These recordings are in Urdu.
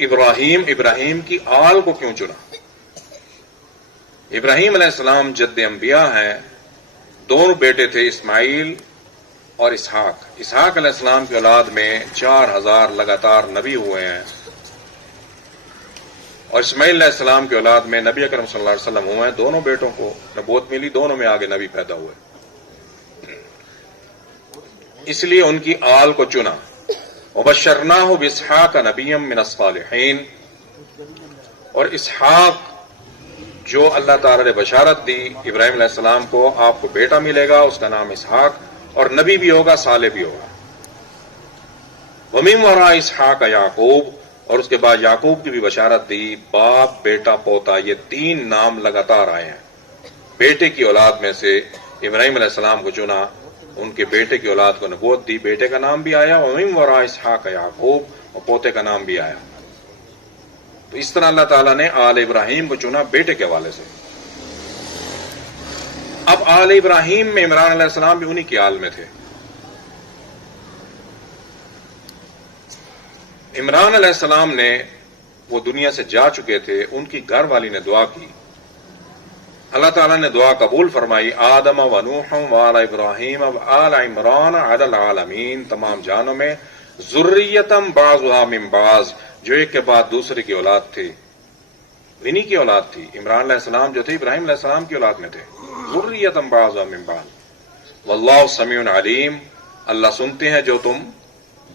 ابراہیم کی آل کو کیوں چنا؟ ابراہیم علیہ السلام جد انبیاء ہیں، دونوں بیٹے تھے اسماعیل اور اسحاق۔ اسحاق علیہ السلام کی اولاد میں 4000 لگاتار نبی ہوئے ہیں، اور اسماعیل علیہ السلام کی اولاد میں نبی اکرم صلی اللہ علیہ وسلم ہوئے ہیں۔ دونوں بیٹوں کو نبوت ملی، دونوں میں آگے نبی پیدا ہوئے، اس لیے ان کی آل کو چنا۔ وبشرناہ باسحاق نبیا من الصالحین، اور اسحاق جو اللہ تعالی نے بشارت دی ابراہیم علیہ السلام کو، آپ کو بیٹا ملے گا، اس کا نام اسحاق، اور نبی بھی ہوگا، صالح بھی ہوگا۔ ومن وراء اسحاق یعقوب، اور اس کے بعد یعقوب کی بھی بشارت دی، باپ بیٹا پوتا، یہ 3 نام لگاتار آئے ہیں۔ بیٹے کی اولاد میں سے ابراہیم علیہ السلام کو چنا، ان کے بیٹے کی اولاد کو نبوت دی، بیٹے کا نام بھی آیا، ومن وراء اسحاق یعقوب، اور پوتے کا نام بھی آیا۔ تو اس طرح اللہ تعالیٰ نے آل ابراہیم کو چنا بیٹے کے حوالے سے۔ اب آل ابراہیم میں عمران علیہ السلام بھی انہی کی آل میں تھے۔ عمران علیہ السلام نے، وہ دنیا سے جا چکے تھے، ان کی گھر والی نے دعا کی، اللہ تعالیٰ نے دعا قبول فرمائی۔ آدم و نوح و آل ابراہیم و آل عمران علی العالمین، تمام جانوں میں ذریتم بعضها من بعض، جو ایک کے بعد دوسرے کی اولاد تھی، انہی کی اولاد تھی۔ عمران علیہ السلام جو تھے ابراہیم علیہ السلام کی اولاد میں تھے، ذریتم بعضها من بعض، واللہ سمیع علیم، اللہ سنتے ہیں جو تم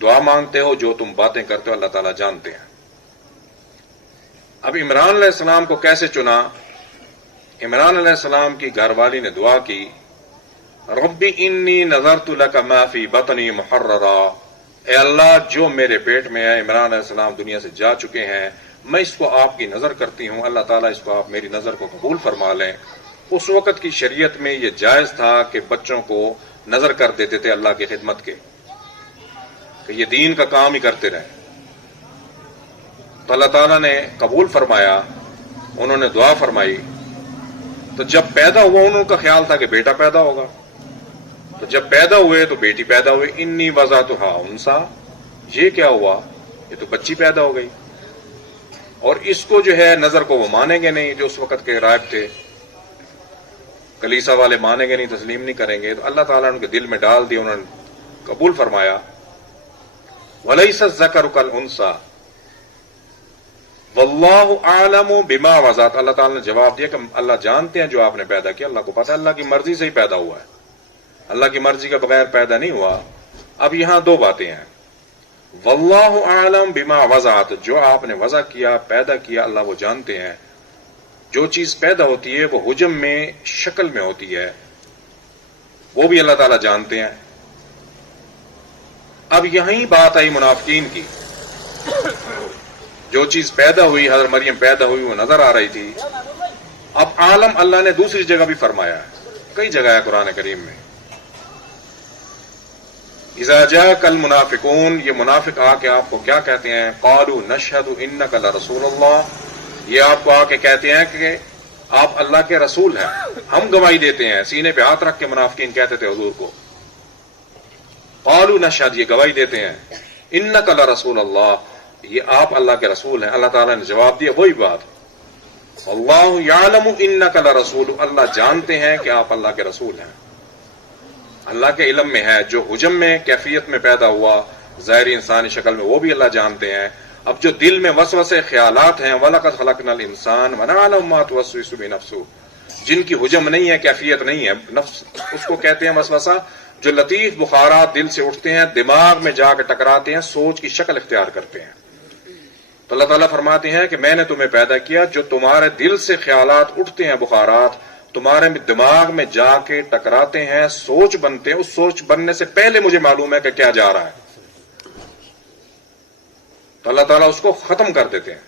دعا مانگتے ہو، جو تم باتیں کرتے ہو، اللہ تعالیٰ جانتے ہیں۔ اب عمران علیہ السلام کو کیسے چنا؟ عمران علیہ السلام کی گھر والی نے دعا کی، رب انی نذرت لک ما فی بطنی محررا، اے اللہ جو میرے پیٹ میں ہے، عمران علیہ السلام دنیا سے جا چکے ہیں، میں اس کو آپ کی نظر کرتی ہوں، اللہ تعالیٰ اس کو آپ میری نظر کو قبول فرما لیں۔ اس وقت کی شریعت میں یہ جائز تھا کہ بچوں کو نظر کر دیتے تھے اللہ کی خدمت کے، کہ یہ دین کا کام ہی کرتے رہیں۔ تو اللہ تعالیٰ نے قبول فرمایا، انہوں نے دعا فرمائی، تو جب پیدا ہوا انہوں کا خیال تھا کہ بیٹا پیدا ہوگا، تو جب پیدا ہوئے تو بیٹی پیدا ہوئی، انی وضعتھا انثی، یہ کیا ہوا؟ یہ تو بچی پیدا ہو گئی، اور اس کو جو ہے نظر کو وہ مانیں گے نہیں، جو اس وقت کے رائب تھے، کلیسا والے مانیں گے نہیں، تسلیم نہیں کریں گے، تو اللہ تعالیٰ نے ان کے دل میں ڈال دیا، انہوں نے قبول فرمایا۔ وَلَيْسَ الذَّكَرُ كَالْأُنثىٰ وَاللَّهُ أَعْلَمُ بِمَا وَضَعَتْ، اللہ تعالیٰ نے جواب دیا کہ اللہ جانتے ہیں جو آپ نے پیدا کیا، اللہ کو پتہ ہے، اللہ کی مرضی سے ہی پیدا ہوا ہے، اللہ کی مرضی کے بغیر پیدا نہیں ہوا۔ اب یہاں 2 باتیں ہیں، واللہ اعلم بما وضعت، جو آپ نے وضع کیا، پیدا کیا، اللہ وہ جانتے ہیں۔ جو چیز پیدا ہوتی ہے وہ حجم میں، شکل میں ہوتی ہے، وہ بھی اللہ تعالیٰ جانتے ہیں۔ اب یہیں بات آئی منافقین کی، جو چیز پیدا ہوئی، حضرت مریم پیدا ہوئی، وہ نظر آ رہی تھی۔ اب عالم اللہ نے دوسری جگہ بھی فرمایا ہے، کئی جگہ ہے قرآن کریم میں، اذا جاءک المنافقون، یہ منافق آ کے آپ کو کیا کہتے ہیں؟ قالوا نشہد انک لرسول اللہ، یہ آپ کو آ کے کہتے ہیں کہ آپ اللہ کے رسول ہیں، ہم گواہی دیتے ہیں۔ سینے پہ ہاتھ رکھ کے منافقین کہتے تھے حضور کو، قالوا نشہد، یہ گواہی دیتے ہیں، انک لرسول اللہ، یہ آپ اللہ کے رسول ہیں۔ اللہ تعالیٰ نے جواب دیا وہی بات، اللہ یعلم انک لرسول، اللہ جانتے ہیں کہ آپ اللہ کے رسول ہیں، اللہ کے علم میں ہے۔ جو حجم میں، کیفیت میں پیدا ہوا، ظاہری انسانی شکل میں، وہ بھی اللہ جانتے ہیں۔ اب جو دل میں وسوسے خیالات ہیں، وَلَقَدْ خَلَقْنَا الْإِنسَانَ وَنَعْلَمُ مَا تُوَسْوِسُ بِنَفْسِهِ، جن کی حجم نہیں ہے، کیفیت نہیں ہے، نفس اس کو کہتے ہیں وسوسہ، جو لطیف بخارات دل سے اٹھتے ہیں، دماغ میں جا کے ٹکراتے ہیں، سوچ کی شکل اختیار کرتے ہیں۔ تو اللہ تعالیٰ فرماتے ہیں کہ میں نے تمہیں پیدا کیا، جو تمہارے دل سے خیالات اٹھتے ہیں، بخارات تمہارے دماغ میں جا کے ٹکراتے ہیں، سوچ بنتے ہیں، اس سوچ بننے سے پہلے مجھے معلوم ہے کہ کیا جا رہا ہے، تو اللہ تعالیٰ اس کو ختم کر دیتے ہیں۔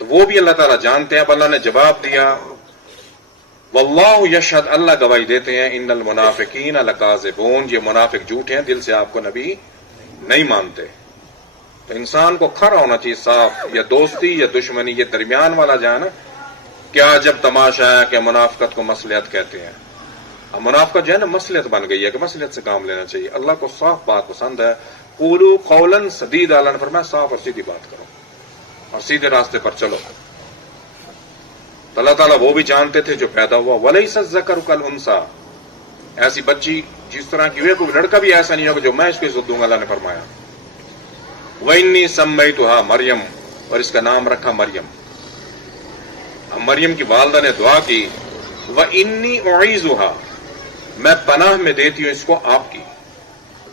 تو وہ بھی اللہ تعالیٰ جانتے ہیں۔ اب اللہ نے جواب دیا، واللہ یشہد، اللہ گواہی دیتے ہیں، ان المنافقین لکاذبون، یہ منافق جھوٹے ہیں، دل سے آپ کو نبی نہیں مانتے۔ تو انسان کو کھڑا ہونا چاہیے صاف، یا دوستی یا دشمنی، یہ درمیان والا جانا کیا جب تماشا ہے کہ منافقت کو مصلحت کہتے ہیں، اب منافقت جو ہے نا مصلحت بن گئی ہے کہ مصلحت سے کام لینا چاہیے. اللہ کو صاف بات پسند ہے. قولوا قولا سدیدا، اللہ نے فرمایا صاف اور سیدھی بات کرو اور سیدھے راستے پر چلو. تو اللہ تعالیٰ وہ بھی جانتے تھے جو پیدا ہوا. وَلَيْسَ الذَّكَرُ كَالْأُنثَىٰ، ایسی بچی جس طرح کی ہوئی، کوئی لڑکا بھی ایسا نہیں ہوگا جو میں اس کو عزت دوں گا. اللہ نے فرمایا وَإِنِّي سَمَّيْتُهَا مریم، اور اس کا نام رکھا مریم. اب مریم کی والدہ نے دعا کی وَإِنِّي أُعِيذُهَا، میں پناہ میں دیتی ہوں اس کو آپ کی،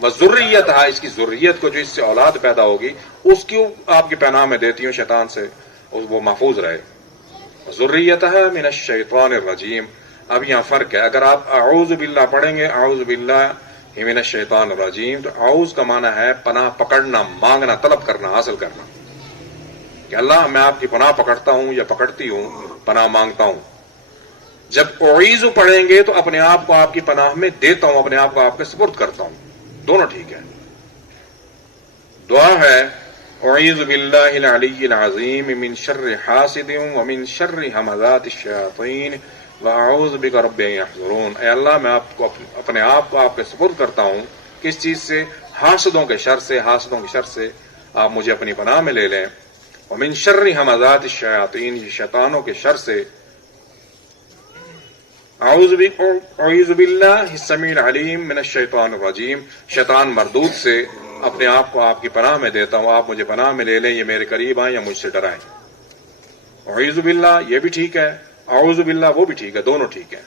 وَذُرِّيَّتَهَا، اس کی ذریت کو جو اس سے اولاد پیدا ہوگی اس کی آپ کی پناہ میں دیتی ہوں شیطان سے، وہ محفوظ رہے. وَذُرِّيَّتَهَا مِنَ الشَّيْطَانِ الرَّجِيمِ. اب یہاں فرق ہے، اگر آپ اعوذ باللہ پڑھیں گے اعوذ باللہ من الشیطان الرجیم، تو اعوذ کا معنی ہے پناہ پکڑنا، مانگنا، طلب کرنا، حاصل کرنا، کہ اللہ میں آپ کی پناہ پکڑتا ہوں یا پکڑتی ہوں، پناہ مانگتا ہوں. جب اعیذ پڑھیں گے تو اپنے آپ کو آپ کی پناہ میں دیتا ہوں، اپنے آپ کو آپ کے سپرد کرتا ہوں، دونوں ٹھیک ہے. دعا ہے اعوذ باللہ العلی العظیم من شر حاسد ومن شر ہمزات الشیاطین واعوذ بک رب ان یحضرون. اے اللہ میں آپ کو اپنے آپ کو آپ کے سپرد کرتا ہوں، کس چیز سے؟ حاسدوں کے شر سے، حاسدوں کے شر سے آپ مجھے اپنی پناہ میں لے لیں. ومن شر ہمزات الشیاطین، یہ شیطانوں کے شر سے. اعوذ باللہ السمیع العلیم من الشیطان الرجیم، شیطان مردود سے اپنے آپ کو آپ کی پناہ میں دیتا ہوں، آپ مجھے پناہ میں لے لیں، یہ میرے قریب آئیں یا مجھ سے ڈرائیں. اعوذ باللہ یہ بھی ٹھیک ہے، اعوذ باللہ وہ بھی ٹھیک ہے، دونوں ٹھیک ہیں.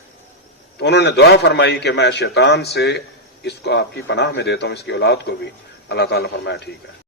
تو انہوں نے دعا فرمائی کہ میں شیطان سے اس کو آپ کی پناہ میں دیتا ہوں، اس کی اولاد کو بھی. اللہ تعالیٰ نے فرمایا ٹھیک ہے.